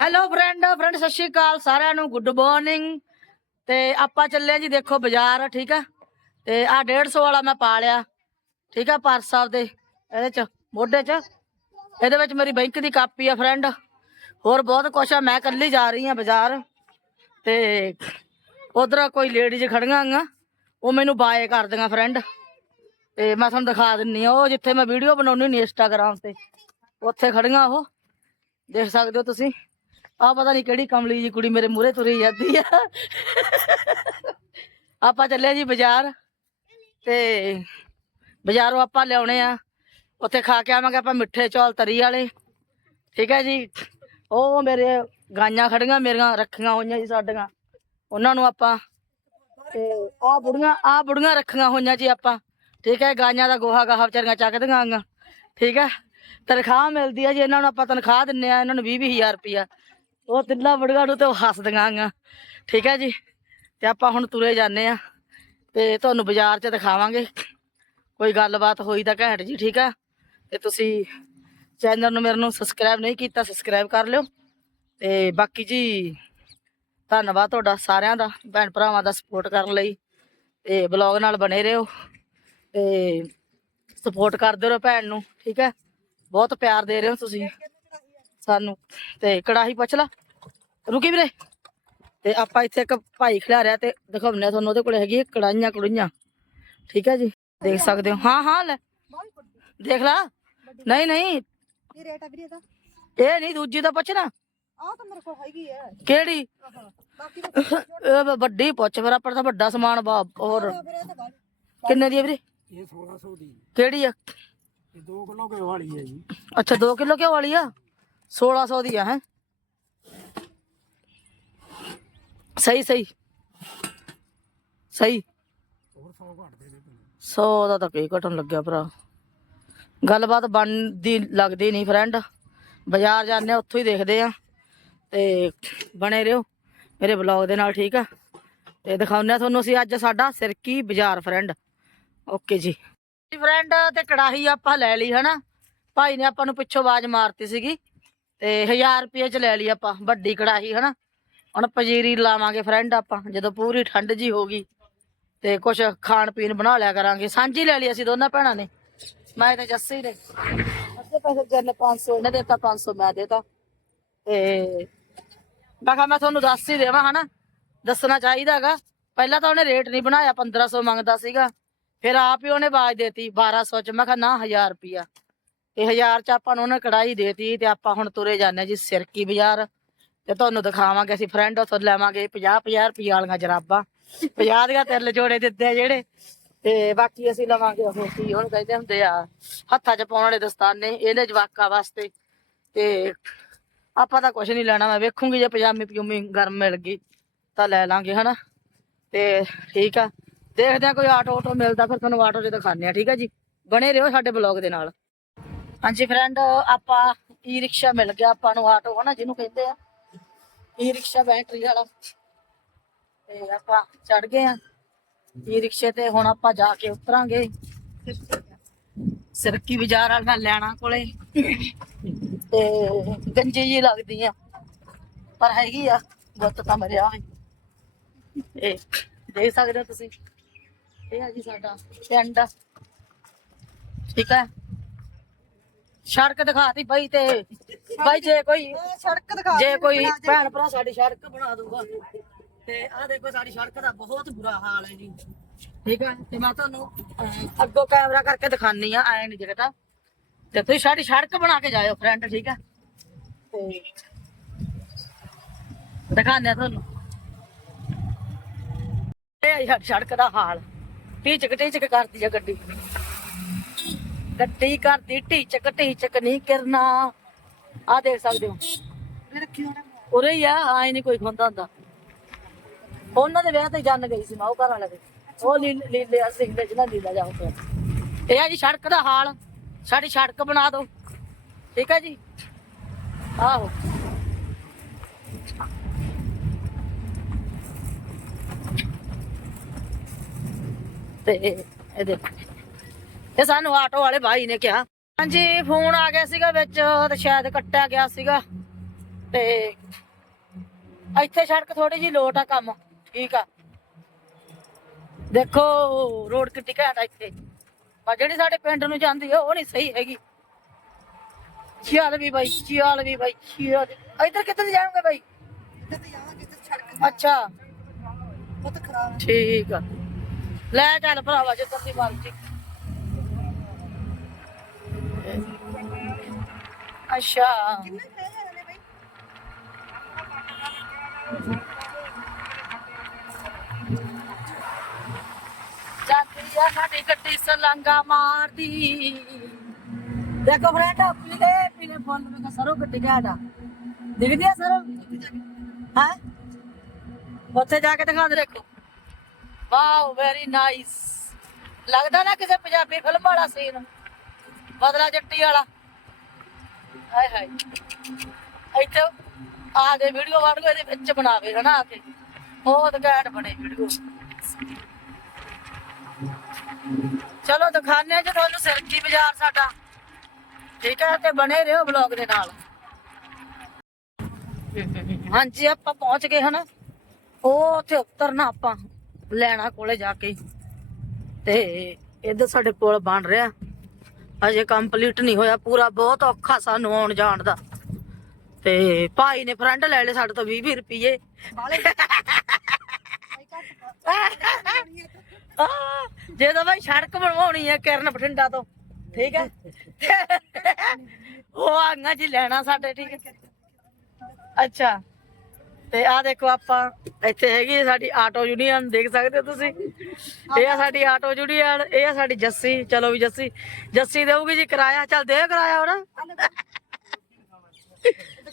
Hello friend friend ਸਤਿ ਸ਼੍ਰੀ ਅਕਾਲ ਸਾਰਿਆਂ ਨੂੰ ਗੁੱਡ ਮਾਰਨਿੰਗ ਤੇ ਆਪਾਂ ਚੱਲੇ ਜੀ ਦੇਖੋ ਬਾਜ਼ਾਰ, ਠੀਕ ਆ? ਤੇ ਆ 150 ਵਾਲਾ ਮੈਂ ਪਾ ਲਿਆ, ਠੀਕ ਆ, ਪਰਸ ਸਾਹਿਬ ਦੇ, ਇਹਦੇ ਚ, ਮੋਢੇ ਚ। ਇਹਦੇ ਵਿੱਚ ਮੇਰੀ ਬੈਂਕ ਦੀ ਕਾਪੀ ਆ ਫਰੈਂਡ ਹੋਰ ਬਹੁਤ ਕੁਛ ਆ, ਮੈਂ ਇਕੱਲੀ ਜਾ ਰਹੀ ਆ ਬਾਜ਼ਾਰ। ਤੇ ਉਧਰ ਕੋਈ ਲੇਡੀਜ਼ ਖੜੀਆਂ ਆ ਉਹ ਮੈਨੂੰ ਬਾਏ ਕਰਦੀਆਂ ਫਰੈਂਡ ਤੇ ਮੈਂ ਤੁਹਾਨੂੰ ਦਿਖਾ ਦਿੰਨੀ ਆ, ਉਹ ਜਿੱਥੇ ਮੈਂ ਵੀਡੀਓ ਬਣਾਉਣੀ ਨਹੀਂ ਇੰਸਟਾਗ੍ਰਾਮ ਤੇ, ਉੱਥੇ ਖੜੀਆਂ ਉਹ। ਦੇਖ ਸਕਦੇ ਹੋ ਤੁਸੀਂ। ਆ ਪਤਾ ਨਹੀਂ ਕਿਹੜੀ ਕਮਲੀ ਜੀ ਕੁੜੀ ਮੇਰੇ ਮੂਹਰੇ ਤੁਰੀ ਜਾਂਦੀ ਆ। ਆਪਾਂ ਚੱਲੇ ਜੀ ਬਾਜ਼ਾਰ ਤੇ ਬਾਜ਼ਾਰੋਂ ਆਪਾਂ ਲਿਆਉਣੇ ਆ। ਉੱਥੇ ਖਾ ਕੇ ਆਵਾਂਗੇ ਆਪਾਂ ਮਿੱਠੇ ਚੌਲ ਤਰੀ ਵਾਲੇ। ਠੀਕ ਹੈ ਜੀ? ਉਹ ਮੇਰੇ ਗਾਈਆਂ ਖੜੀਆਂ, ਮੇਰੀਆਂ ਰੱਖੀਆਂ ਹੋਈਆਂ ਜੀ ਸਾਡੀਆਂ। ਉਹਨਾਂ ਨੂੰ ਆਪਾਂ ਤੇ ਆ ਬੁੜੀਆਂ ਆ ਬੁੜੀਆਂ ਰੱਖੀਆਂ ਹੋਈਆਂ ਜੀ ਆਪਾਂ। ਠੀਕ ਹੈ? ਗਾਈਆਂ ਦਾ ਗੋਹਾ ਗਾਹਾ ਵਿਚਾਰੀਆਂ ਚੱਕਦੀਆਂ ਆਂਗਾ ਠੀਕ ਹੈ? ਤਨਖਾਹ ਮਿਲਦੀ ਹੈ ਜੀ, ਇਹਨਾਂ ਨੂੰ ਆਪਾਂ ਤਨਖਾਹ ਦਿੰਨੇ ਆ, ਇਹਨਾਂ ਨੂੰ 20 ਹਜ਼ਾਰ ਰੁਪਿਆ ਉਹ ਤਿੰਨਾਂ ਬੁੜੀਆਂ ਨੂੰ ਤੇ ਉਹ ਹੱਸਦੀਆਂ ਆਂਗਾ ਠੀਕ ਹੈ ਜੀ? ਤੇ ਆਪਾਂ ਹੁਣ ਤੁਰੇ ਜਾਂਦੇ ਆ ਤੇ ਤੁਹਾਨੂੰ ਬਾਜ਼ਾਰ 'ਚ ਦਿਖਾਵਾਂਗੇ। ਕੋਈ ਗੱਲਬਾਤ ਹੋਈ ਤਾਂ ਘੈਂਟ ਜੀ, ਠੀਕ ਆ ਤੇ ਤੁਸੀਂ ਚੈਨਲ ਨੂੰ ਮੇਰੇ ਨੂੰ ਸਬਸਕ੍ਰਾਈਬ ਨਹੀਂ ਕੀਤਾ, ਸਬਸਕ੍ਰਾਈਬ ਕਰ ਲਿਓ। ਤੇ ਬਾਕੀ ਜੀ, ਧੰਨਵਾਦ ਤੁਹਾਡਾ ਸਾਰਿਆਂ ਦਾ, ਭੈਣ ਭਰਾਵਾਂ ਦਾ ਸਪੋਰਟ ਕਰਨ ਲਈ। ਤੇ ਬਲੌਗ ਨਾਲ ਬਣੇ ਰਹੋ। ਤੇ ਸਪੋਰਟ ਕਰਦੇ ਰਹੋ ਭੈਣ ਨੂੰ, ਠੀਕ ਹੈ? ਬਹੁਤ ਪਿਆਰ ਦੇ ਰਹੇ ਹੋ ਤੁਸੀਂ ਸਾਨੂੰ। ਤੇ ਕੜਾਹੀ ਪਛਲਾ ਰੁਕੀ ਵੀਰੇ। ਤੇ ਆਪਾਂ ਇੱਥੇ ਇੱਕ ਭਾਈ ਖਿਲਾਰਿਆ ਤੇ ਦਿਖਾਉਂਦੇ ਆ ਤੁਹਾਨੂੰ ਉਹਦੇ ਕੋਲ ਹੈਗੀ ਕੜਾਈਆਂ ਕੜੂਈਆਂ ਠੀਕ ਹੈ ਜੀ? ਦੇਖ ਸਕਦੇ ਹੋ। ਹਾਂ ਹਾਂ ਲੈ। ਦੇਖ ਲਾ। ਨਹੀਂ ਨਹੀਂ। ਕੀ ਰੇਟ ਆ ਵੀਰੇ ਦਾ ਇਹ ਨਹੀਂ ਦੂਜੀ ਦਾ ਪੁੱਛ ਨਾ। ਆਹ ਤਾਂ ਮੇਰੇ ਕੋਲ ਹੈਗੀ ਹੈ। ਕਿਹੜੀ? ਬਾਕੀ ਤਾਂ ਇਹ ਵੱਡੀ ਪੁੱਛ ਫਿਰ ਆਪਾਂ ਤਾਂ ਵੱਡਾ ਸਮਾਨ ਬਾ ਹੋਰ। ਕਿੰਨੇ ਦੀ ਹੈ ਵੀਰੇ? ਇਹ 1600 ਦੀ। ਕਿਹੜੀ ਆ? ਇਹ 2 ਕਿਲੋ ਕੇ ਵਾਲੀ ਹੈ ਜੀ। ਅੱਛਾ 2 ਕਿਲੋ ਕਿਉਂ ਵਾਲੀ ਆ? 1600 ਦੀ ਆ ਹੈ? ਸਹੀ ਸਹੀ। ਸਹੀ। ਹੋਰ 100 ਘੱਟ ਦੇ 100 ਦਾ ਤਾਂ ਕਈ ਘਟਣ ਲੱਗਿਆ ਭਰਾ। ਗੱਲਬਾਤ ਬਣਦੀ, ਲੱਗਦੀ ਨਹੀਂ ਫਰੈਂਡ ਬਾਜ਼ਾਰ ਜਾਂਦੇ ਆ, ਉੱਥੋਂ ਹੀ ਦੇਖਦੇ ਆ। ਤੇ ਬਣੇ ਰਹੋ। ਮੇਰੇ ਬਲੌਗ ਦੇ ਨਾਲ ਠੀਕ ਆ। ਤੇ ਦਿਖਾਉਂਦੇ ਆ ਤੁਹਾਨੂੰ ਅਸੀਂ ਅੱਜ ਸਾਡਾ ਸਿਰਕੀ ਬਾਜ਼ਾਰ ਫਰੈਂਡ ਓਕੇ ਜੀ। ਫਰੈਂਡ ਤੇ ਕੜਾਹੀ ਆਪਾਂ ਲੈ ਲਈ, ਹਨਾ? ਭਾਈ ਨੇ ਆਪਾਂ ਨੂੰ ਪਿੱਛੋਂ ਆਵਾਜ਼ ਮਾਰਤੀ ਸੀਗੀ। ਤੇ 1000 ਰੁਪਏ ਚ ਲੈ ਲਈ ਆਪਾਂ, ਵੱਡੀ ਕੜਾਹੀ, ਹਨਾ? ਹੁਣ ਪਜੀਰੀ ਲਾਵਾਂਗੇ ਫਰੈਂਡ ਆਪਾਂ, ਜਦੋਂ ਪੂਰੀ ਠੰਡ ਜੀ ਹੋ ਗਈ। ਤੇ ਕੁਛ ਖਾਣ ਪੀਣ ਬਣਾ ਲਿਆ ਕਰਾਂਗੇ। ਸਾਂਝੀ ਲੈ ਲਈ ਅਸੀਂ ਦੋਨਾਂ ਭੈਣਾਂ ਨੇ। ਮੈਂ ਤੇ ਜੱਸੀ ਨੇ। ਅੱਧੇ ਪੈਸੇ ਜਨ 500 ਇਹਨੇ ਦੇਤਾ 500 ਮੈਂ ਦੇਤਾ। ਤੇ ਮੈਂ ਕਿਹਾ ਮੈਂ ਤੁਹਾਨੂੰ ਦੱਸ ਹੀ ਦੇਵਾਂ, ਹਨਾ? ਦੱਸਣਾ ਚਾਹੀਦਾਗਾ ਪਹਿਲਾਂ ਤਾਂ ਉਹਨੇ ਰੇਟ ਨਹੀਂ ਬਣਾਇਆ 1500 ਮੰਗਦਾ ਸੀਗਾ। ਫਿਰ ਆਪ ਹੀ ਉਹਨੇ ਆਵਾਜ਼ ਦੇਤੀ 1200 ਚ। ਮੈਂ ਕਿਹਾ ਨਾ 1000 ਰੁਪਿਆ ਤੇ 1000 ਚ ਆਪਾਂ ਨੂੰ ਉਹਨੇ ਕੜਾਈ ਦੇਤੀ ਤੇ ਆਪਾਂ ਹੁਣ ਤੁਰੇ ਜਾਂਦੇ ਜੀ ਸਿਰਕੀ ਬਾਜ਼ਾਰ। ਤੇ ਤੁਹਾਨੂੰ ਦਿਖਾਵਾਂਗੇ, ਅਸੀਂ ਫਰੈਂਡ ਉੱਥੋਂ ਲੈਵਾਂਗੇ 50 50 ਰੁਪਏ ਵਾਲੀਆਂ ਜਰਾਬਾਂ। 50 ਦੀਆਂ ਤਿੰਨ ਜੋੜੇ ਦਿੱਤੇ ਆ ਜਿਹੜੇ, ਤੇ ਬਾਕੀ ਅਸੀਂ ਲਵਾਂਗੇ ਉਹ ਕੀ ਹੁਣ ਕਹਿੰਦੇ ਹੁੰਦੇ ਆ, ਹੱਥਾਂ 'ਚ ਪਾਉਣ ਵਾਲੇ ਦਸਤਾਨੇ, ਇਹਦੇ ਜਵਾਕਾਂ ਵਾਸਤੇ। ਤੇ ਆਪਾਂ ਤਾਂ ਕੁਝ ਨਹੀਂ ਲੈਣਾ, ਮੈਂ ਵੇਖੂੰਗੀ ਜੇ ਪਜਾਮੀ ਪਜੂਮੀ ਗਰਮ ਮਿਲ ਗਈ ਤਾਂ ਲੈ ਲਾਂਗੇ, ਹਨਾ? ਤੇ ਠੀਕ ਆ, ਦੇਖਦੇ ਆ ਕੋਈ ਆਟੋ ਆਟੋ ਮਿਲਦਾ, ਫਿਰ ਤੁਹਾਨੂੰ ਆਟੋ 'ਚ ਦਿਖਾਉਂਦੇ ਆ, ਠੀਕ ਆ ਜੀ? ਬਣੇ ਰਹੋ ਸਾਡੇ ਬਲੌਗ ਦੇ ਨਾਲ। ਹਾਂਜੀ ਫਰੈਂਡ ਆਪਾਂ ਈ ਰਿਕਸ਼ਾ ਮਿਲ ਗਿਆ ਆਪਾਂ ਨੂੰ, ਆਟੋ, ਹਨਾ, ਜਿਹਨੂੰ ਕਹਿੰਦੇ ਆ। ਈ ਰਿਕਸ਼ਾ ਬੈਟਰੀ ਵਾਲਾ। ਤੇ ਆਪਾਂ ਚੜ ਗਏ ਆ। ਈ ਰਿਕਸ਼ੇ ਤੇ ਹੁਣ ਆਪਾਂ ਜਾ ਕੇ ਉਤਰਾਂਗੇ। ਸਿਰਕੀ ਬਾਜ਼ਾਰ ਵਾਲਾ ਲੈਣਾ ਕੋਲੇ। ਤੇ ਗੰਜੀ ਜੀ ਲੱਗਦੀ ਆ। ਪਰ ਹੈਗੀ ਆ, ਗੁੱਤ ਤਾਂ ਮਰਿਆ ਹੋਈ ਇਹ ਦੇਖ ਸਕਦੇ ਹੋ ਤੁਸੀਂ। ਇਹ ਆ ਜੀ ਸਾਡਾ ਪਿੰਡ। ਠੀਕ ਹੈ ਸੜਕ ਦਿਖਾਤੀ ਬਾਈ ਤੇ। ਬਾਈ ਜੇ ਕੋਈ ਸੜਕ ਦਿਖਾ ਜੇ ਕੋਈ ਭੈਣ ਭਰਾ ਸਾਡੀ ਸੜਕ ਬਣਾ ਦੂਗਾ ਤੇ ਆਹ ਦੇਖੋ ਸਾਡੀ ਸੜਕ ਦਾ ਬਹੁਤ ਬੁਰਾ ਹਾਲ ਹੈ ਜੀ। ਠੀਕ ਹੈ? ਤੇ ਮੈਂ ਤੁਹਾਨੂੰ ਅੱਗੋਂ ਕੈਮਰਾ ਕਰਕੇ ਦਿਖਾਨੀ ਆ ਐ ਨਹੀਂ ਦਿਖਦਾ ਤੇ ਤੁਸੀਂ ਸਾਡੀ ਸੜਕ ਬਣਾ ਕੇ ਜਾਇਓ ਫਰੈਂਡ ਠੀਕ ਹੈ? ਤੇ ਦਿਖਾਉਂਦੇ ਆ ਤੁਹਾਨੂੰ। ਇਹ ਆ ਜੀ ਸਾਡੀ ਸੜਕ ਦਾ ਹਾਲ। ਟੀਚਕ ਟੀਚਕ ਕਰਦੀ ਆ ਗੱਡੀ। ਗੱਡੀ ਕਰਦੀ ਟੀਚਕ ਟੀਚਕ ਨਹੀਂ ਕਰਨਾ। ਆ ਦੇਖ ਸਕਦੇ ਹੋ। ਉਰੇ ਹੀ ਆ ਆਏ ਨਹੀਂ ਕੋਈ ਖੁੰਦਾ ਹੁੰਦਾ। ਉਹਨਾਂ ਦੇ ਵਿਆਹ ਤੇ ਜੰਨ ਗਈ ਸੀ ਮੈਂ ਉਹ ਘਰਾਂ ਲਵੇ ਉਹ ਲੀ- ਲੀਲੇ ਆ ਸਿੰਘ ਦੇ ਜਿਹਨਾਂ ਲੀਲਾ ਜਾ ਹੁੰਦਾ ਇਹ ਆ ਜੀ ਸੜਕ ਦਾ ਹਾਲ। ਸਾਡੀ ਸੜਕ ਬਣਾ ਦਿਓ। ਠੀਕ ਹੈ ਜੀ? ਆਹੋ। ਤੇ ਇਹ ਦੇਖੋ। ਇਹ ਸਾਨੂੰ ਆਟੋ ਵਾਲੇ ਭਾਈ ਨੇ ਕਿਹਾ ਹਾਂਜੀ ਫੋਨ ਆ ਗਿਆ ਸੀਗਾ ਵਿੱਚ ਤੇ ਸ਼ਾਇਦ ਕੱਟਿਆ ਗਿਆ ਸੀਗਾ। ਤੇ ਇੱਥੇ ਸੜਕ ਥੋੜੀ ਜੀ ਲੋਟ ਆ ਕੰਮ ਠੀਕ ਆ। ਦੇਖੋ ਰੋਡ ਕਿੱਡੀ ਘੈਂਟ ਆ ਇੱਥੇ। ਪਰ ਜਿਹੜੀ ਸਾਡੇ ਪਿੰਡ ਨੂੰ ਜਾਂਦੀ ਆ ਉਹ ਨਹੀਂ ਸਹੀ ਹੈਗੀ। ਚੱਲ ਵੀ ਬਾਈ ਚੱਲ ਵੀ ਬਾਈ ਚੱਲ ਇੱਧਰ ਕਿੱਧਰ ਬਾਈ ਜਾਵਾਂਗੇ ਸੜਕ ਅੱਛਾ। ਬਹੁਤ ਖਰਾਬ। ਠੀਕ ਆ। ਲੈ ਚੱਲ ਭਰਾਵਾ ਜਿੱਧਰ ਦੀ ਮਰਜ਼ੀ। ਅੱਛਾ ਕਿੰਨੇ ਪੈ ਜਾਂਦੇ ਨੇ ਬਈ ਜਾਂਦੀ ਆ ਸਾਡੀ ਗੱਡੀ ਸਲੰਗਾ ਮਾਰਦੀ ਦੇਖੋ ਫਰੈਂਡ ਪੀਲੇ ਪੀਲੇ ਫੁੱਲ ਵਿੱਚ ਸਰੋਂ ਗੱਡੀ ਘਾਟਾ ਦਿਖਦੀ ਆ ਸਰੋਂ ਹੈ ਉੱਥੇ ਜਾ ਕੇ ਦਿਖਾ ਦੇ ਦੇਖੋ ਵਾਓ ਵੈਰੀ ਨਾਈਸ ਲੱਗਦਾ ਨਾ ਕਿਸੇ ਪੰਜਾਬੀ ਫਿਲਮ ਵਾਲਾ ਸੀਨ ਬਦਲਾ ਜੱਟੀ ਵਾਲਾ। ਹਾਏ ਹਾਏ। ਇੱਥੇ ਆ ਦੇ ਵੀਡੀਓ ਬਣ ਇਹਦੇ ਵਿੱਚ ਬਣਾਵੇ ਹਨਾ ਆ ਕੇ। ਬਹੁਤ ਘੈਂਟ ਬਣੇ ਵੀਡੀਓ ਚਲੋ ਦਿਖਾਣੇ ਆ ਜੀ ਤੁਹਾਨੂੰ ਸਿਰਕੀ ਬਾਜ਼ਾਰ ਸਾਡਾ। ਠੀਕ ਹੈ, ਤੇ ਬਣੇ ਰਹੋ ਬਲੌਗ ਦੇ ਨਾਲ। ਹਾਂਜੀ, ਆਪਾਂ ਪਹੁੰਚ ਗਏ ਹਨ। ਉਹ ਉੱਥੇ ਉਤਰਨਾ ਆਪਾਂ, ਲੈਣਾ ਕੋਲੇ ਜਾ ਕੇ। ਤੇ ਇੱਧਰ ਸਾਡੇ ਪੁਲ ਬਣ ਰਿਹਾ। ਅਜੇ ਕੰਪਲੀਟ ਨਹੀਂ ਹੋਇਆ ਪੂਰਾ ਬਹੁਤ ਔਖਾ ਸਾਨੂੰ ਆਉਣ ਜਾਣ ਦਾ। ਤੇ ਭਾਈ ਨੇ ਫਰੰਟ ਲੈ ਲਏ ਸਾਡੇ ਤੋਂ 20 20 ਰੁਪਏ ਜੇ ਤਾਂ ਭਾਈ ਸੜਕ ਬਣਵਾਉਣੀ ਹੈ ਕਿਰਨ ਬਠਿੰਡਾ ਤੋਂ ਠੀਕ ਹੈ? ਉਹ ਆਂਗਾ ਜੀ ਲੈਣਾ ਸਾਡੇ ਠੀਕ ਹੈ? ਅੱਛਾ। ਤੇ ਆ ਦੇਖੋ ਆਪਾਂ ਇੱਥੇ ਹੈਗੀ ਸਾਡੀ ਆਟੋ ਯੂਨੀਅਨ, ਦੇਖ ਸਕਦੇ ਹੋ ਤੁਸੀਂ? ਇਹ ਆ ਸਾਡੀ ਆਟੋ ਯੂਨੀਅਨ, ਇਹ ਆ ਸਾਡੀ ਜੱਸੀ, ਚਲੋ ਵੀ ਜੱਸੀ। ਜੱਸੀ ਦੇਊਗੀ ਜੀ ਕਿਰਾਇਆ, ਚੱਲ ਦੇ ਕਿਰਾਇਆ ਹੁਣ।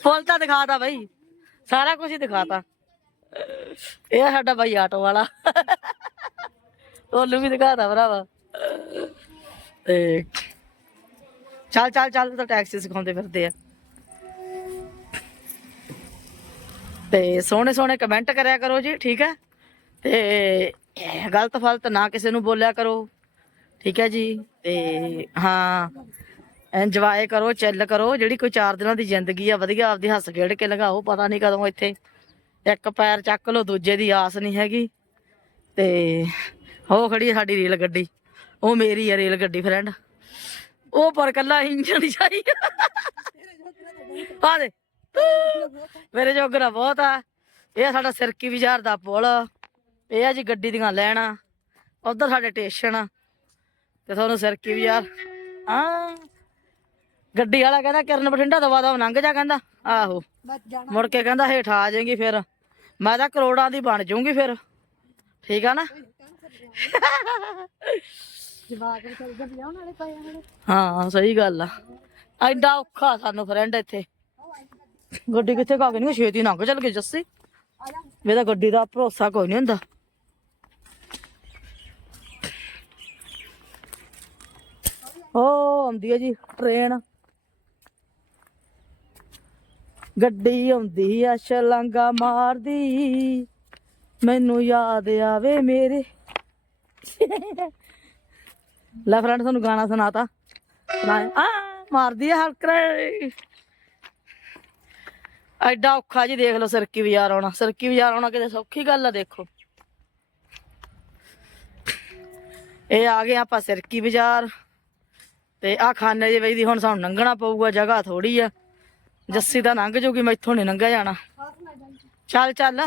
ਫੁੱਲ ਤਾਂ ਦਿਖਾਤਾ ਬਈ, ਸਾਰਾ ਕੁਝ ਹੀ ਦਿਖਾਤਾ। ਇਹ ਆ ਸਾਡਾ ਬਾਈ ਆਟੋ ਵਾਲਾ। ਉਹਨੂੰ ਵੀ ਦਿਖਾਤਾ ਭਰਾਵਾ। ਤੇ ਚੱਲ ਚੱਲ ਚੱਲ ਤਾਂ ਟੈਕਸੀ ਸਿਖਾਉਂਦੇ ਫਿਰਦੇ ਆ। ਤੇ ਸੋਹਣੇ ਸੋਹਣੇ ਕਮੈਂਟ ਕਰਿਆ ਕਰੋ ਜੀ, ਠੀਕ ਹੈ? ਤੇ ਗਲਤ ਫਲਤ ਨਾ ਕਿਸੇ ਨੂੰ ਬੋਲਿਆ ਕਰੋ, ਠੀਕ ਹੈ ਜੀ? ਤੇ ਹਾਂ ਇੰਜੋਏ ਕਰੋ ਚਿੱਲ ਕਰੋ, ਜਿਹੜੀ ਕੋਈ ਚਾਰ ਦਿਨਾਂ ਦੀ ਜ਼ਿੰਦਗੀ ਆ, ਵਧੀਆ ਆਪਦੀ ਹੱਸ ਖੇਡ ਕੇ ਲੰਘਾਓ ਪਤਾ ਨਹੀਂ ਕਦੋਂ ਇੱਥੇ ਇੱਕ ਪੈਰ ਚੱਕ ਲੋ ਦੂਜੇ ਦੀ ਆਸ ਨਹੀਂ ਹੈਗੀ। ਤੇ ਉਹ ਖੜੀ ਸਾਡੀ ਰੇਲ ਗੱਡੀ, ਉਹ ਮੇਰੀ ਆ ਰੇਲ ਗੱਡੀ ਫਰੈਂਡ ਉਹ ਪਰ ਕੱਲਾ ਇੰਜਣ ਹੀ ਜਾਈ ਆ ਦੇ। ਮੇਰੇ ਜੋਗਰਾ ਬਹੁਤ ਆ। ਇਹ ਸਾਡਾ ਸਿਰਕੀ ਬਾਜ਼ਾਰ ਦਾ ਪੁਲ। ਇਹ ਆ ਜੀ ਗੱਡੀ ਦੀਆਂ ਲੈਣਾ। ਉਧਰ ਸਾਡੇ ਸਟੇਸ਼ਨ ਆ ਤੇ ਤੁਹਾਨੂੰ ਸਿਰਕੀ ਬਾਜ਼ਾਰ। ਆ ਗੱਡੀ ਵਾਲਾ ਕਹਿੰਦਾ ਕਿਰਨ ਬਠਿੰਡਾ ਦਵਾ ਦਵਾ ਲੰਘ ਜਾ ਕਹਿੰਦਾ। ਆਹੋ। ਮੁੜ ਕੇ ਕਹਿੰਦਾ ਹੇਠ ਆ ਜਾਏਗੀ ਫਿਰ। ਮੈਂ ਤਾਂ ਕਰੋੜਾਂ ਦੀ ਬਣ ਜਾਊਂਗੀ ਫਿਰ। ਠੀਕ ਆ ਨਾ? ਚੱਲ ਨਾਲੇ ਹਾਂ ਸਹੀ ਗੱਲ ਆ। ਐਡਾ ਔਖਾ ਸਾਨੂੰ ਫਰੈਂਡ ਇੱਥੇ। ਗੱਡੀ ਕਿੱਥੇ ਕਾ ਕੇ ਨਹੀਂ, ਛੇਤੀ ਲੰਘ ਚੱਲ ਗਈ ਜੱਸੀ। ਮੇਰਾ ਗੱਡੀ ਦਾ ਭਰੋਸਾ ਕੋਈ ਨਹੀਂ ਹੁੰਦਾ। ਉਹ ਆਉਂਦੀ ਹੈ ਜੀ ਟ੍ਰੇਨ ਗੱਡੀ ਆਉਂਦੀ ਆ ਛਲਾਂਗਾ ਮਾਰਦੀ। ਮੈਨੂੰ ਯਾਦ ਆਵੇ ਮੇਰੇ। ਲੈ ਫਰੈਂਡ ਤੁਹਾਨੂੰ ਗਾਣਾ ਸੁਣਾਤਾ। ਸੁਣਾਇਆ? ਆ, ਮਾਰਦੀ ਆ ਹਲਕਰੇ ਐਡਾ ਔਖਾ ਜੀ ਦੇਖ ਲਓ ਸਰਕੀ ਬਾਜ਼ਾਰ ਆਉਣਾ, ਸਰਕੀ ਬਾਜ਼ਾਰ ਆਉਣਾ ਕਿਤੇ ਸੌਖੀ ਗੱਲ ਆ ਦੇਖੋ। ਇਹ ਆ ਗਏ ਆਪਾਂ ਸਰਕੀ ਬਾਜ਼ਾਰ ਤੇ ਆ ਖਾਨੇ ਦੇ ਬਈ ਦੀ ਹੁਣ ਸਾਨੂੰ ਲੰਘਣਾ ਪਊਗਾ, ਜਗ੍ਹਾ ਥੋੜੀ ਆ। ਜੱਸੀ ਤਾਂ ਲੰਘ ਜੂਗੀ, ਮੈਥੋਂ ਨਹੀਂ ਲੰਘਿਆ ਜਾਣਾ। ਚੱਲ ਚੱਲ।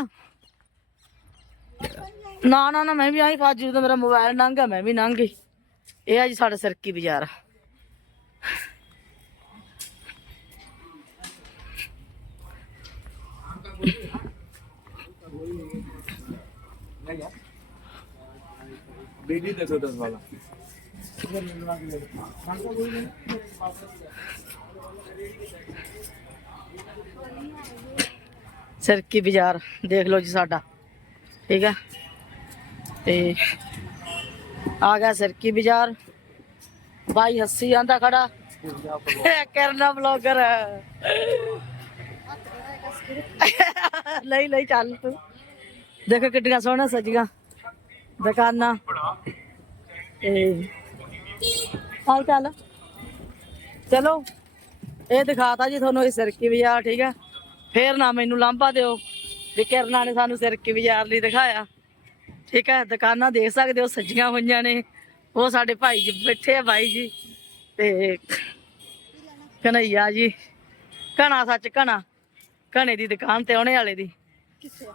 ਨਾ ਨਾ ਨਾ, ਮੈਂ ਵੀ ਆਈ ਫਾਜ, ਜਦੋਂ ਮੇਰਾ ਮੋਬਾਈਲ ਲੰਘ ਮੈਂ ਵੀ ਲੰਘ ਗਈ ਇਹ ਆ ਜੀ ਸਾਡਾ ਸਰਕੀ ਬਾਜ਼ਾਰ। سرکی بازار دیکھ لو جی ساڈا ٹھیک ہے آ گیا سرکی بازار بھائی ہسی آندا کھڑا کرنا بلاگر ਲਈ ਲਈ ਚੱਲ ਤੂੰ। ਦੇਖੋ ਕਿੱਡੀਆਂ ਸੋਹਣੀਆਂ ਸਜੀਆਂ ਦੁਕਾਨਾਂ। ਤੇ ਚੱਲ ਚੱਲ। ਚਲੋ, ਇਹ ਦਿਖਾਤਾ ਜੀ ਤੁਹਾਨੂੰ ਇਹ ਸਰਕੀ ਬਾਜ਼ਾਰ, ਠੀਕ ਹੈ ਫੇਰ ਨਾ ਮੈਨੂੰ ਲਾਂਭਾ ਦਿਓ ਵੀ ਕਿਰਨਾ ਨੇ ਸਾਨੂੰ ਸਿਰਕੀ ਬਾਜ਼ਾਰ ਲਈ ਦਿਖਾਇਆ। ਠੀਕ ਹੈ ਦੁਕਾਨਾਂ ਦੇਖ ਸਕਦੇ ਹੋ, ਸੱਜੀਆਂ ਹੋਈਆਂ ਨੇ। ਉਹ ਸਾਡੇ ਭਾਈ ਜੀ ਬੈਠੇ ਆ, ਬਾਈ ਜੀ। ਤੇ ਕਨਈਆ ਜੀ। ਘਣਾ ਸੱਚ, ਘਣਾ। ਕਣੇ ਦੀ ਦੁਕਾਨ ਤੇ ਆਉਣੇ ਵਾਲੇ ਦੀ?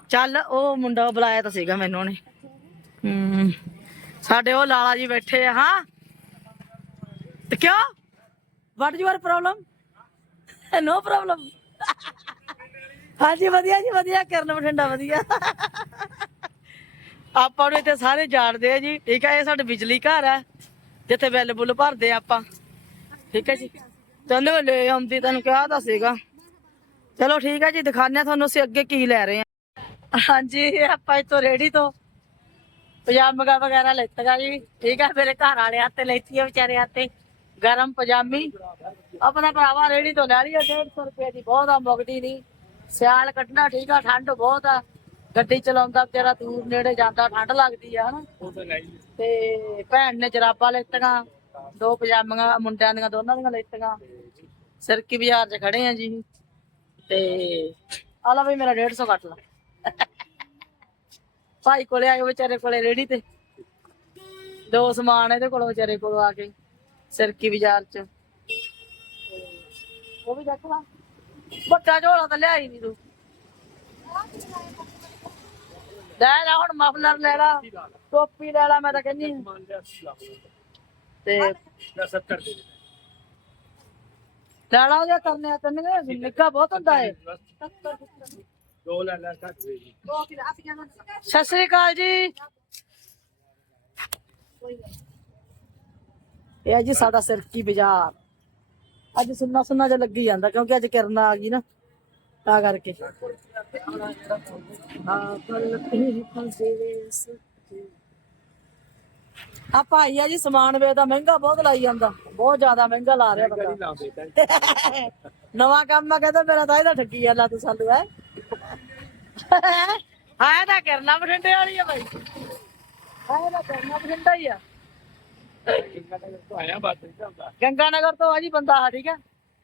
ਚੱਲ ਉਹ ਮੁੰਡਾ ਬੁਲਾਇਆ ਤਾਂ ਸੀਗਾ ਮੈਨੂੰ ਉਹਨੇ। ਹੂੰ ਸਾਡੇ ਉਹ ਲਾਲਾ ਜੀ ਬੈਠੇ ਆ ਹਾਂ। ਤੇ ਕਿਉਂ? What your problem no problem ਹਾਂਜੀ ਵਧੀਆ ਜੀ ਵਧੀਆ। ਕਰਨ ਬਠਿੰਡਾ ਵਧੀਆ। ਆਪਾਂ ਨੂੰ ਇੱਥੇ ਸਾਰੇ ਜਾਣਦੇ ਆ ਜੀ। ਠੀਕ ਹੈ ਇਹ ਸਾਡੇ ਬਿਜਲੀ ਘਰ ਆ। ਜਿੱਥੇ ਬਿੱਲ ਬੁੱਲ ਭਰਦੇ ਆ ਆਪਾਂ। ਠੀਕ ਹੈ ਜੀ। ਤੈਨੂੰ ਲੈ ਆਉਂਦੀ ਤੈਨੂੰ ਕਿਹਾ ਤਾਂ ਸੀਗਾ। ਚਲੋ ਠੀਕ ਹੈ ਜੀ ਦਿਖਾਉਂਦੇ ਆ ਤੁਹਾਨੂੰ ਅਸੀਂ ਅੱਗੇ ਕੀ ਲੈ ਰਹੇ ਆ। ਹਾਂਜੀ ਆਪਾਂ ਇੱਥੋਂ ਰੇੜੀ ਤੋਂ ਪਜਾਮਾ ਵਗੈਰਾ ਲੈਤਗਾ ਜੀ। ਠੀਕ ਹੈ ਮੇਰੇ ਘਰ ਵਾਲੇ ਆਤੇ ਲੈਤੀ ਆ ਵਿਚਾਰੇ ਆਤੇ ਗਰਮ ਪਜਾਮੀ। ਆਪਣਾ ਭਰਾਵਾ ਰੇੜੀ ਤੋਂ ਲੈ ਲਈ 150 ਰੁਪਏ ਦੀ ਬਹੁਤ ਆ ਮੁਗਦੀ ਨਹੀਂ। ਸਿਆਲ ਕੱਢਣਾ ਠੀਕ ਆ ਠੰਡ ਬਹੁਤ ਆ। ਗੱਡੀ ਚਲਾਉਂਦਾ ਵਿਚਾਰਾ ਦੂਰ ਨੇੜੇ ਜਾਂਦਾ ਠੰਡ ਲੱਗਦੀ ਆ ਹਨਾ। ਤੇ ਭੈਣ ਨੇ ਜਰਾਬਾਂ ਲੈਤੀਆਂ ਦੋ ਪਜਾਮੀਆਂ ਮੁੰਡਿਆਂ ਦੀਆਂ ਦੋਨਾਂ ਦੀਆਂ ਲੈਤੀਆਂ। ਸਿਰਕੀ ਬਾਜ਼ਾਰ 'ਚ ਖੜੇ ਆ ਜੀ। ਤੇ ਆ ਲਾ ਵੀ ਮੇਰਾ 150 ਕੱਟ ਲਾ। ਭਾਈ ਕੋਲੇ ਆ ਕੇ ਵਿਚਾਰੇ ਕੋਲੇ ਰੇੜੀ ਤੇ। ਦੋ ਸਮਾਨ ਇਹਦੇ ਕੋਲ ਵਿਚਾਰੇ ਕੋਲ ਆ ਕੇ ਸਿਰਕੀ ਬਾਜ਼ਾਰ 'ਚ। ਤੇ ਉਹ ਵੀ ਦੇਖ ਲਾ। ਵੱਡਾ ਝੋਲਾ ਤਾਂ ਲਿਆਈ ਨਹੀਂ ਤੂੰ। ਲੈ ਲੈ ਹੁਣ ਮਫਲਰ ਲੈ ਲਾ। ਟੋਪੀ ਲੈ ਲਾ ਮੈਂ ਤਾਂ ਕਹਿੰਦੀ। ਹਾਂ। ਤੇ ਲੈ ਲਾ ਉਹਦੇ ਕਰਨੇ ਆ ਤੈਨੂੰ ਨਿੱਕਾ ਬਹੁਤ ਹੁੰਦਾ ਏ। ਦੋ ਲੈ ਲੈ ਘੱਟ ਦੇ ਜੀ। ਦੋ ਕਿਲੋ ਆ ਪਿਆ ਸਤਿ ਸ੍ਰੀ ਅਕਾਲ ਜੀ। ਇਹ ਆ ਜੀ ਸਾਡਾ ਸਿਰਕੀ ਬਾਜ਼ਾਰ। ਅੱਜ ਸੁੰਨਾ ਸੁੰਨਾ ਜਿਹਾ ਲੱਗੀ ਜਾਂਦਾ ਕਿਉਂਕਿ ਅੱਜ ਕਿਰਨ ਆ ਗਈ ਨਾ ਤਾਂ ਕਰਕੇ। ਹਾਂ ਕੱਲ ਤੇਰੀ ਫਸੇਸ ਆ ਭਾਈ ਆ ਜੀ ਸਮਾਨ ਵੇਚਦਾ ਮਹਿੰਗਾ ਬਹੁਤ ਲਾਈ ਜਾਂਦਾ। ਬਹੁਤ ਜ਼ਿਆਦਾ ਮਹਿੰਗਾ ਲਾ ਰਿਹਾ ਬੰਦਾ। ਨਵਾਂ ਕੰਮ ਆ ਕਹਿੰਦਾ ਮੇਰਾ ਤਾਂ ਇਹਦਾ ਠੱਗੀ ਜਾਂਦਾ ਤੂੰ ਸਾਨੂੰ ਹੈ। ਹਾਂ ਤਾਂ ਕਰਨਾ ਬਠਿੰਡੇ ਵਾਲੀ ਆ ਬਾਈ। ਹਾਂ ਤਾਂ ਕਰਨਾ ਬਠਿੰਡਾ ਹੀ ਆ। ਗੰਗਾ ਨਗਰ ਤੋਂ ਆ ਜੀ ਬੰਦਾ ਆ ਠੀਕ ਹੈ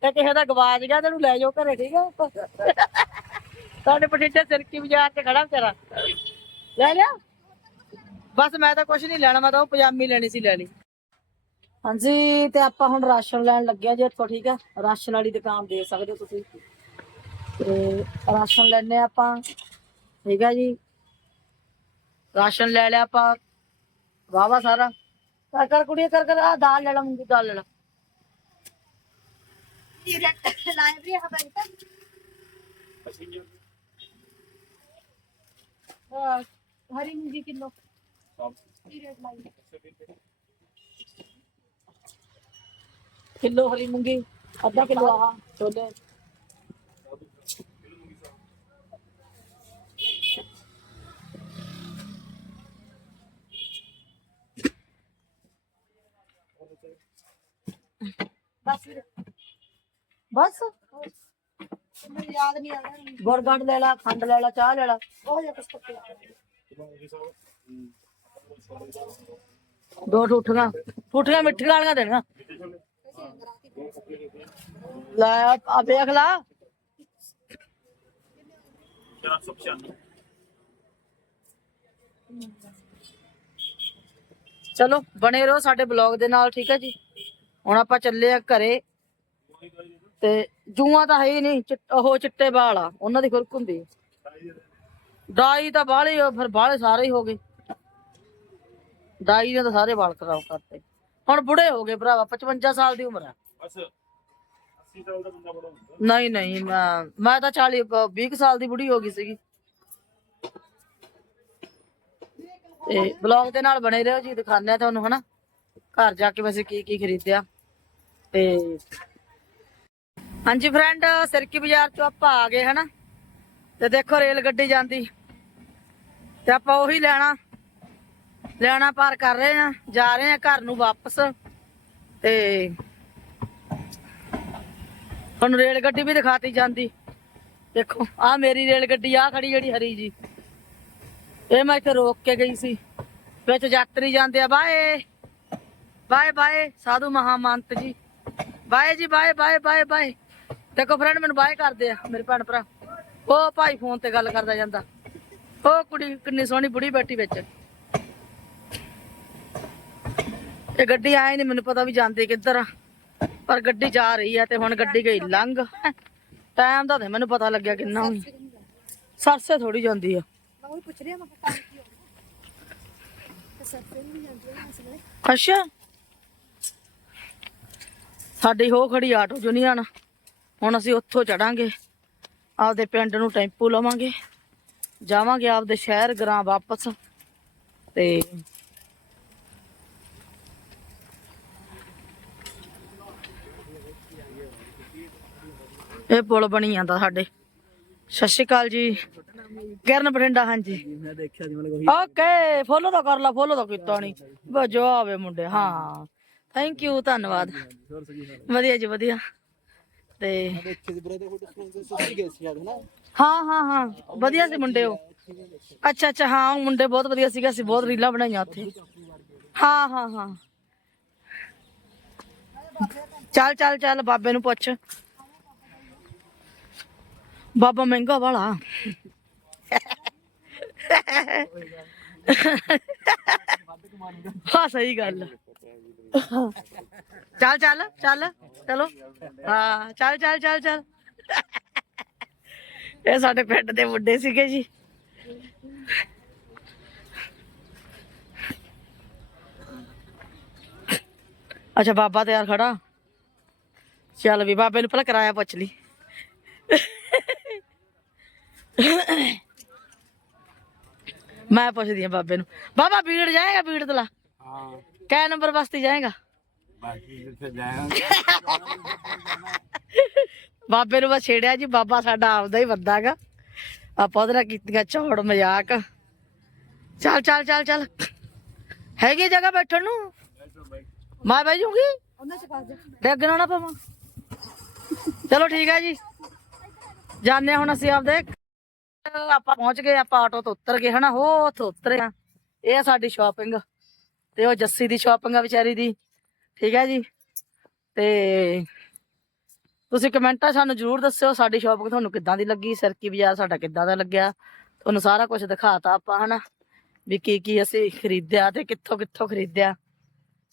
ਤੇ ਕਿਸੇ ਦਾ ਗਵਾਚ ਗਿਆ ਤੈਨੂੰ ਲੈ ਜਾਓ ਘਰੇ ਠੀਕ ਹੈ ਤੁਹਾਡੇ ਬਠਿੰਡੇ ਸਿਰਕੀ ਬਾਜ਼ਾਰ ਤੇ ਖੜਾ ਵਿਚਾਰਾ। ਲੈ ਲਿਆ। ਬਸ ਮੈਂ ਤਾਂ ਕੁਝ ਨਹੀਂ ਲੈਣਾ, ਮੈਂ ਤਾਂ ਉਹ ਪਜਾਮੀ ਲੈਣੀ ਸੀ ਲੈ ਲਈ। ਹਾਂਜੀ, ਤੇ ਆਪਾਂ ਹੁਣ ਰਾਸ਼ਨ ਲੈਣ ਲੱਗਿਆ ਜੀ ਇੱਥੋਂ, ਠੀਕ ਹੈ ਰਾਸ਼ਨ ਵਾਲੀ ਦੁਕਾਨ ਦੇ ਸਕਦੇ ਹੋ ਤੁਸੀਂ। ਤੇ ਰਾਸ਼ਨ ਲੈਣੇ ਆਪਾਂ, ਠੀਕ ਹੈ ਜੀ? ਰਾਸ਼ਨ ਲੈ ਲਿਆ ਆਪਾਂ ਵਾਵਾ ਸਾਰਾ। ਕਰ ਕਰ ਕੁੜੀਏ ਕਰ ਕਰ ਆ ਦਾਲ ਲੈ ਲਾ, ਮੂੰਗੀ ਦਾਲ ਲੈ ਲਾ। ਲਾਇਬ੍ਰੇਰੀ ਹੈ ਤਾਂ ਹਰੀ ਮੂੰਗੀ ਕਿਲੋ। ਕੀ ਰੇਟ ਲਾਈ ਕਿਲੋ ਹਰੀ ਮੂੰਗੀ ਅੱਧਾ ਕਿਲੋ ਆਹ ਛੋਲੇ ਬਸ ਵੀਰੇ, ਬਸ ਮੈਨੂੰ ਯਾਦ ਨਹੀਂ ਆ ਰਿਹਾ ਗੁੜ ਗੰਡ ਲੈ ਲਾ ਦੋ ਠੂਠੀਆਂ ਠੂਠੀਆਂ ਮਿੱਠੀਆਂ ਵਾਲੀਆਂ ਦੇਣੀਆਂ। ਲੈ ਆ ਵੇਖ ਲਾ। ਚਲੋ, ਬਣੇ ਰਹੋ ਸਾਡੇ ਬਲੌਗ ਦੇ ਨਾਲ, ਠੀਕ ਹੈ ਜੀ। ਹੁਣ ਆਪਾਂ ਚੱਲੇ ਆ ਘਰੇ। ਤੇ ਜੂਆਂ ਤਾਂ ਹੈ ਹੀ ਨਹੀਂ, ਚਿੱਟ- ਉਹ ਚਿੱਟੇ ਵਾਲ ਆ, ਉਹਨਾਂ ਦੀ ਖੁਰਕ ਹੁੰਦੀ ਡਾਈ ਤਾਂ ਬਾਹਲੇ ਹੀ- ਫਿਰ ਬਾਹਲੇ ਸਾਰੇ ਹੀ ਹੋ ਗਏ। ਡਾਈ ਨੇ ਤਾਂ ਸਾਰੇ ਵਾਲ ਖਰਾਬ ਕਰਤੇ। ਹੁਣ ਬੁੜੇ ਹੋ ਗਏ ਭਰਾਵਾ 55 ਸਾਲ ਦੀ ਉਮਰ ਆ। ਬਸ 80 ਸਾਲ ਦਾ ਬੰਦਾ ਬੜਾ ਹੁੰਦਾ। ਨਹੀਂ ਨਹੀਂ ਮੈਂ ਮੈਂ ਤਾਂ 40 ਬ- 20 ਕੁ ਸਾਲ ਦੀ ਬੁੜੀ ਹੋ ਗਈ ਸੀਗੀ। ਤੇ ਬਲੌਗ ਦੇ ਨਾਲ ਬਣੇ ਰਹੋ ਜੀ ਦਿਖਾਉਂਦੇ ਆ ਤੁਹਾਨੂੰ ਹਨਾ? ਘਰ ਜਾ ਕੇ ਵੈਸੇ ਕੀ ਕੀ ਖਰੀਦਿਆ। ਤੇ ਹਾਂਜੀ ਫਰੈਂਡ ਸਿਰਕੀ ਬਾਜ਼ਾਰ ਚੋਂ ਆਪਾਂ ਆ ਗਏ ਹਨਾ? ਤੇ ਦੇਖੋ ਰੇਲ ਗੱਡੀ ਜਾਂਦੀ। ਤੇ ਆਪਾਂ ਉਹੀ ਲੈਣਾ। ਲੈਣਾ ਪਾਰ ਕਰ ਰਹੇ ਆ ਜਾ ਰਹੇ ਆ ਘਰ ਨੂੰ ਵਾਪਸ। ਤੇ ਹੁਣ ਰੇਲ ਗੱਡੀ ਵੀ ਦਿਖਾਤੀ ਜਾਂਦੀ। ਦੇਖੋ, ਆ ਮੇਰੀ ਰੇਲ ਗੱਡੀ, ਆ ਖੜੀ ਜਿਹੜੀ ਹਰੀ ਜੀ। ਇਹ ਮੈਂ ਇੱਥੇ ਰੋਕ ਕੇ ਗਈ ਸੀ। ਵਿੱਚ ਯਾਤਰੀ ਜਾਂਦੇ ਆ, ਬਾਏ। ਬਾਏ ਬਾਏ, ਸਾਧੂ ਮਹਾਮੰਤ ਜੀ। ਬਾਏ ਜੀ, ਬਾਏ ਬਾਏ ਬਾਏ ਬਾਏ। ਦੇਖੋ ਫਰੈਂਡ ਮੈਨੂੰ ਬਾਏ ਕਰਦੇ ਆ, ਮੇਰੇ ਭੈਣ ਭਰਾ। ਉਹ ਭਾਈ ਫੋਨ ਤੇ ਗੱਲ ਕਰਦਾ ਜਾਂਦਾ। ਉਹ ਕੁੜੀ ਕਿੰਨੀ ਸੋਹਣੀ ਬੁੜੀ ਬੈਠੀ ਵਿੱਚ। ਇਹ ਗੱਡੀ ਆਏ ਨਹੀਂ ਮੈਨੂੰ ਪਤਾ ਵੀ ਜਾਂਦੇ ਕਿੱਧਰ ਆ। ਪਰ ਗੱਡੀ ਜਾ ਰਹੀ ਆ ਤੇ ਹੁਣ ਗੱਡੀ ਗਈ ਲੰਘ। ਟਾਈਮ ਦਾ ਤੇ ਮੈਨੂੰ ਪਤਾ ਲੱਗਿਆ ਕਿੰਨਾ ਹੁਣ। ਸਰਸੇ ਥੋੜੀ ਜਾਂਦੀ ਆ। ਮੈਂ ਉਹ ਪੁੱਛ ਰਿਹਾ ਮੈਂ ਕਿਹਾ ਕੀ ਹੋ ਤੇ ਸਰਫੇ ਨਹੀਂ ਜਾਂਦੇ ਨਾ ਅਸਲ ਵਿੱਚ ਅੱਛਾ। ਸਾਡੀ ਹੋ ਖੜੀ ਆਟੋ ਯੂਨੀਅਨ। ਹੁਣ ਅਸੀਂ ਉੱਥੋਂ ਚੜਾਂਗੇ। ਆਪਦੇ ਪਿੰਡ ਨੂੰ ਟੈਂਪੂ ਲਵਾਂਗੇ। ਜਾਵਾਂਗੇ ਆਪਦੇ ਸ਼ਹਿਰ ਗਰਾਂ ਵਾਪਸ। ਤੇ ਇਹ ਪੁਲ ਬਣੀ ਜਾਂਦਾ ਸਾਡੇ। ਸਤਿ ਸ਼੍ਰੀ ਅਕਾਲ ਜੀ। ਕਿਰਨ ਬਠਿੰਡਾ, ਹਾਂਜੀ। ਮੈਂ ਦੇਖਿਆ ਜੀ ਮਤਲਬ ਓਕੇ ਫੋਲੋ ਤਾਂ ਕਰ ਲਾ ਫੋਲੋ ਤਾਂ ਕੀਤਾ ਨਹੀਂ ਬਸ ਜੋ ਆਵੇ ਮੁੰਡੇ, ਹਾਂ। ਥੈਂਕ ਯੂ ਧੰਨਵਾਦ। ਵਧੀਆ ਜੀ, ਵਧੀਆ। ਤੇ ਹਾਂ ਹਾਂ ਹਾਂ, ਵਧੀਆ ਸੀ ਮੁੰਡੇ ਉਹ। ਅੱਛਾ ਅੱਛਾ, ਹਾਂ, ਉਹ ਮੁੰਡੇ ਬਹੁਤ ਵਧੀਆ ਸੀਗਾ, ਅਸੀਂ ਬਹੁਤ ਰੀਲਾਂ ਬਣਾਈਆਂ ਉੱਥੇ। ਹਾਂ ਹਾਂ ਹਾਂ। ਚੱਲ ਚੱਲ ਚੱਲ, ਬਾਬੇ ਨੂੰ ਪੁੱਛ। ਬਾਬਾ ਮਹਿੰਗਾ ਵਾਲਾ। ਹਾਂ, ਸਹੀ ਗੱਲ। ਚੱਲ ਚੱਲ ਚੱਲ, ਚਲੋ। ਹਾਂ, ਚੱਲ ਚੱਲ ਚੱਲ ਚੱਲ। ਇਹ ਸਾਡੇ ਪਿੰਡ ਦੇ ਮੁੰਡੇ ਸੀਗੇ ਜੀ। ਅੱਛਾ, ਬਾਬਾ ਤਿਆਰ ਖੜਾ। ਚੱਲ ਵੀ, ਬਾਬੇ ਨੂੰ ਪਹਿਲਾਂ ਕਿਰਾਇਆ ਪੁੱਛ ਲਈ। ਮੈਂ ਪੁੱਛਦੀ ਆ ਬਾਬੇ ਨੂੰ। ਬਾਬਾ ਬੀੜ ਜਾਏਗਾ ਬੀੜ ਤਲਾ ਹਾਂ। ਕੈ ਨੰਬਰ ਬਸਤੀ ਜਾਏਗਾ। ਬਾਕੀ ਜਿੱਥੇ ਜਾਏਗਾ ਬਾਬੇ ਨੂੰ ਬਸ ਛੇੜਿਆ ਜੀ ਬਾਬਾ ਸਾਡਾ ਆਪਦਾ ਹੀ ਬੰਦਾ ਗਾ ਆਪਾਂ ਉਹਦੇ ਨਾਲ ਕੀਤੀਆਂ ਝੋੜ ਮਜ਼ਾਕ। ਚੱਲ ਚੱਲ ਚੱਲ ਚੱਲ। ਹੈਗੀ ਜਗ੍ਹਾ ਬੈਠਣ ਨੂੰ? ਮੈਂ ਬਹਿ ਜਾਊਂਗੀ ਉਹਨਾਂ ਚ ਪਾ ਦੇ। ਡੱਗਣਾ ਨਾ ਪਵਾਂ। ਚਲੋ ਠੀਕ ਹੈ ਜੀ। ਜਾਣੇ ਹੁਣ ਅਸੀਂ ਆਪਦੇ ਆਪਾਂ ਪਹੁੰਚ ਗਏ, ਆਪਾਂ ਆਟੋ ਤੋਂ ਉਤਰ ਗਏ ਹਨਾ, ਹੋ ਉੱਥੋਂ ਉਤਰੇ ਆ। ਇਹ ਆ ਸਾਡੀ ਸ਼ਾਪਿੰਗ ਤੇ ਉਹ ਜੱਸੀ ਦੀ ਸ਼ਾਪਿੰਗ ਆ ਵਿਚਾਰੀ ਦੀ, ਠੀਕ ਹੈ ਜੀ। ਤੇ ਤੁਸੀਂ ਕਮੈਂਟਾਂ ਸਾਨੂੰ ਜਰੂਰ ਦੱਸਿਓ, ਸਾਡੀ ਸ਼ਾਪਿੰਗ ਤੁਹਾਨੂੰ ਕਿੱਦਾਂ ਦੀ ਲੱਗੀ, ਸਰਕੀ ਬਾਜ਼ਾਰ ਸਾਡਾ ਕਿੱਦਾਂ ਦਾ ਲੱਗਿਆ। ਤੁਹਾਨੂੰ ਸਾਰਾ ਕੁਝ ਦਿਖਾਤਾ ਆਪਾਂ ਹਨਾ, ਵੀ ਕੀ ਕੀ ਅਸੀਂ ਖਰੀਦਿਆ ਤੇ ਕਿੱਥੋਂ ਕਿੱਥੋਂ ਖਰੀਦਿਆ।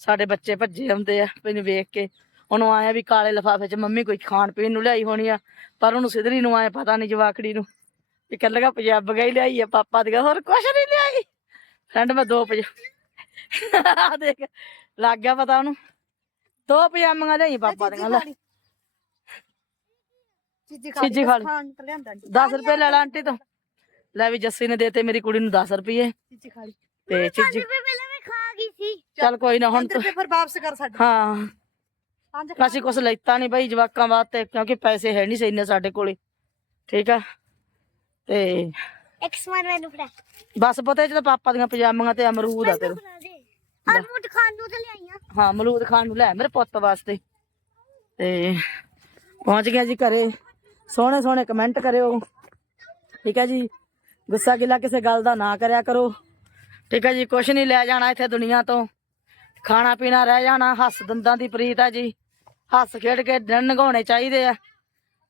ਸਾਡੇ ਬੱਚੇ ਭੱਜੇ ਆਉਂਦੇ ਆ ਮੈਨੂੰ ਵੇਖ ਕੇ। ਉਹਨੂੰ ਆਇਆ ਵੀ ਕਾਲੇ ਲਫਾਫੇ 'ਚ ਮੰਮੀ ਕੋਈ ਖਾਣ ਪੀਣ ਨੂੰ ਲਿਆਈ ਹੋਣੀ ਆ, ਪਰ ਉਹਨੂੰ ਸਿਧਰੀ ਨੂੰ ਆਇਆ ਪਤਾ ਨਹੀਂ ਜਵਾਕੜੀ ਨੂੰ। ਵੀ ਕੱਲਗਾ ਪੰਜਾਬ ਗਈ ਲਿਆਈ ਆ ਪਾਪਾ ਦੀਆਂ ਹੋਰ ਕੁਛ ਨਹੀਂ ਲਿਆਈ। ਫਰੈਂਡ ਮੈਂ ਦੋ ਪਜਾ ਦੇਖ ਲੱਗ ਗਿਆ ਪਤਾ ਉਹਨੂੰ। ਦੋ ਪਜਾਮੀਆਂ ਲਿਆਈ ਪਾਪਾ ਦੀਆਂ ਲੈ। ਚੀਜ਼ੀ ਖਾ ਲਈ। ਖਾਣ ਤੇ ਲਿਆਂਦਾ ਨੀ। 10 ਰੁਪਏ ਲੈ ਲਾ ਆਂਟੀ ਤੋਂ। ਲੈ ਵੀ ਜੱਸੀ ਨੇ ਦੇਤੇ ਮੇਰੀ ਕੁੜੀ ਨੂੰ 10 ਰੁਪਏ ਚੀਜ਼ੀ ਖਾ ਲਈ। ਤੇ ਚੀਜੀ ਪਹਿਲਾਂ ਮੈਂ ਖਾ ਗਈ ਸੀ। ਚੱਲ ਕੋਈ ਨਾ ਹੁਣ ਤੂੰ ਫਿਰ ਵਾਪਸ ਕਰ ਸਾਡੇ ਹਾਂ। ਅਸੀਂ ਕੁਛ ਲੈਤਾ ਨਹੀਂ ਬਾਈ ਜਵਾਕਾਂ ਵਾਸਤੇ ਕਿਉਂਕਿ ਪੈਸੇ ਹੈ ਨਹੀਂ ਸਹੀ ਸਾਡੇ ਕੋਲੇ। ਠੀਕ ਆ? ਤੇ ਇੱਕ ਸਮਾਨ ਮੈਨੂੰ ਫੜਾ। ਬਸ ਪਤਾ ਜਦੋਂ ਪਾਪਾ ਦੀਆਂ ਪਜਾਮੀਆਂ ਤੇ ਅਮਰੂਦ ਆ ਤੇਰੇ। ਅਮਰੂਦ ਖਾਣ ਨੂੰ ਤੇ ਲਿਆਈਆਂ ਹਾਂ ਅਮਰੂਦ ਖਾਣ ਨੂੰ ਲੈ ਮੇਰੇ ਪੁੱਤ ਵਾਸਤੇ। ਤੇ ਪਹੁੰਚ ਗਿਆ ਜੀ ਘਰੇ। ਸੋਹਣੇ ਸੋਹਣੇ ਕਮੈਂਟ ਕਰਿਓ। ਠੀਕ ਹੈ ਜੀ? ਗੁੱਸਾ ਗਿਲਾ ਕਿਸੇ ਗੱਲ ਦਾ ਨਾ ਕਰਿਆ ਕਰੋ। ਠੀਕ ਹੈ ਜੀ ਕੁਛ ਨਹੀਂ ਲੈ ਜਾਣਾ ਇੱਥੇ ਦੁਨੀਆ ਤੋਂ। ਖਾਣਾ ਪੀਣਾ ਰਹਿ ਜਾਣਾ ਹੱਸ ਦੰਦਾਂ ਦੀ ਪ੍ਰੀਤ ਹੈ ਜੀ। ਹੱਸ ਖੇਡ ਕੇ ਦਿਨ ਨਗਾਉਣੇ ਚਾਹੀਦੇ ਆ।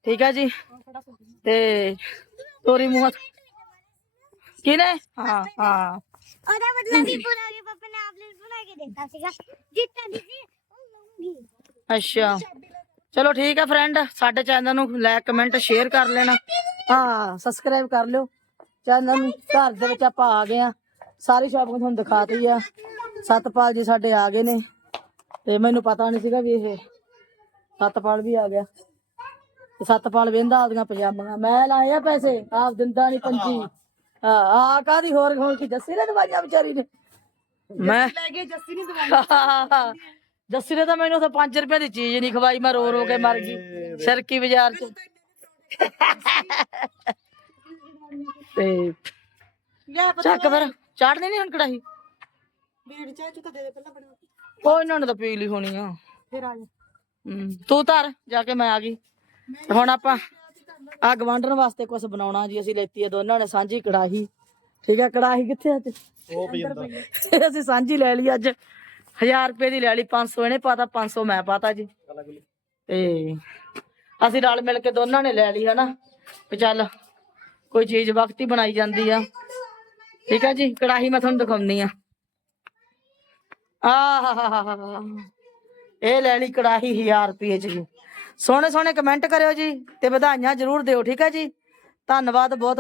ਠੀਕ ਹੈ ਜੀ? ਤੇ ਤੋਰੀ ਮੂੰਹ ਕਿਨੇ ਹਾਂ ਹਾਂ। ਉਹਦਾ ਮਤਲਬ ਵੀ ਪੂਰਾ ਕੇ ਪਾਪਾ ਨੇ ਆਪਲੇ ਬਣਾ ਕੇ ਦਿੱਤਾ ਸੀਗਾ। ਜਿੱਤਾਂ ਦੀ ਸੀ ਉਹ ਲਊਂਗੀ ਅੱਛਾ। ਚਲੋ ਠੀਕ ਹੈ ਫਰੈਂਡ ਸਾਡੇ ਚੈਨਲ ਨੂੰ ਲਾਈਕ ਕਮੈਂਟ ਸ਼ੇਅਰ ਕਰ ਲੈਣਾ। ਹਾਂ ਸਬਸਕ੍ਰਾਈਬ ਕਰ ਲਿਓ। ਚੈਨਲ ਨੂੰ ਘਰ ਦੇ ਵਿੱਚ ਆਪਾਂ ਆ ਗਏ ਆ। ਸਾਰੀ ਸ਼ਾਪਿੰਗ ਤੁਹਾਨੂੰ ਦਿਖਾਤੀ ਆ। ਸਤਪਾਲ ਜੀ ਸਾਡੇ ਆ ਗਏ ਨੇ। ਤੇ ਮੈਨੂੰ ਪਤਾ ਨਹੀਂ ਸੀਗਾ ਵੀ ਇਹ ਸਤਪਾਲ ਵੀ ਆ ਗਿਆ। ਤੇ ਸਤਪਾਲ ਵੇਂਦਾ ਆਪਦੀਆਂ ਪਜਾਮੀਆਂ ਮੈਂ ਲਾਏ ਆ ਪੈਸੇ ਆਪ ਦਿੰਦਾ ਨਹੀਂ ਪੰਜੀ। ਹਾਂ ਆ ਕਾਦੀ ਹੋਰ ਹੋਰ ਕੀ ਜੱਸੀ ਨੇ ਦਵਾਈਆਂ ਵਿਚਾਰੀ ਨੇ? ਮੈਂ ਲੈ ਗਏ ਜੱਸੀ ਨਹੀਂ ਦਵਾਈ ਜੱਸੀ ਨੇ ਤਾਂ ਮੈਨੂੰ ਤਾਂ 5 ਰੁਪਏ ਦੀ ਚੀਜ਼ ਨਹੀਂ ਖਵਾਈ ਮੈਂ ਰੋ ਰੋ ਕੇ ਮਰ ਗਈ। ਸਰਕੀ ਬਾਜ਼ਾਰ ਚ। ਤੇ ਚੱਕ ਫਿਰ ਚਾੜਨੀ ਨਹੀਂ ਹੁਣ ਕੜਾਹੀ? ਬੀੜ ਚਾਹ ਚੁੱਕ ਦੇ ਦੇ ਪਹਿਲਾਂ ਬਣਾ। ਉਹ ਇਹਨਾਂ ਨੇ ਤਾਂ ਪੀ ਲਈ ਹੋਣੀ ਆ। ਫਿਰ ਆ ਜਾ। ਤੂੰ ਧਰ ਜਾ ਕੇ ਮੈਂ ਆ ਗਈ। ਹੁਣ ਆਪਾਂ ਆ ਗਵਾਂਢਣ ਵਾਸਤੇ ਕੁਝ ਬਣਾਉਣਾ ਜੀ ਅਸੀਂ ਲੈਤੀ ਆ ਦੋਨਾਂ ਨੇ ਸਾਂਝੀ ਕੜਾਹੀ। ਠੀਕ ਹੈ ਕੜਾਹੀ ਕਿੱਥੇ ਅੱਜ? ਉਹ ਵੀ ਜਾਂਦਾ ਅਸੀਂ ਸਾਂਝੀ ਲੈ ਲਈ ਅੱਜ। 1000 ਰੁਪਏ ਦੀ ਲੈ ਲਈ 500 ਇਹਨੇ ਪਾਤਾ 500 ਮੈਂ ਪਾਤਾ ਜੀ। ਤੇ ਅਸੀਂ ਰਲ ਮਿਲ ਕੇ ਦੋਨਾਂ ਨੇ ਲੈ ਲਈ ਹਨਾ? ਵੀ ਚੱਲ ਕੋਈ ਚੀਜ਼ ਵਕਤੀ ਬਣਾਈ ਜਾਂਦੀ ਆ। ਠੀਕ ਹੈ ਜੀ ਕੜਾਹੀ ਮੈਂ ਤੁਹਾਨੂੰ ਦਿਖਾਉਣੀ ਆ। ਆਹ ਇਹ ਲੈ ਲਈ ਕੜਾਹੀ 1000 ਰੁਪਏ ਚ ਜੀ। ਸੋਹਣੇ ਸੋਹਣੇ ਕਮੈਂਟ ਕਰਿਓ ਜੀ ਤੇ ਵਧਾਈਆਂ ਜ਼ਰੂਰ ਦਿਓ ਠੀਕ ਹੈ ਜੀ? ਧੰਨਵਾਦ ਬਹੁਤ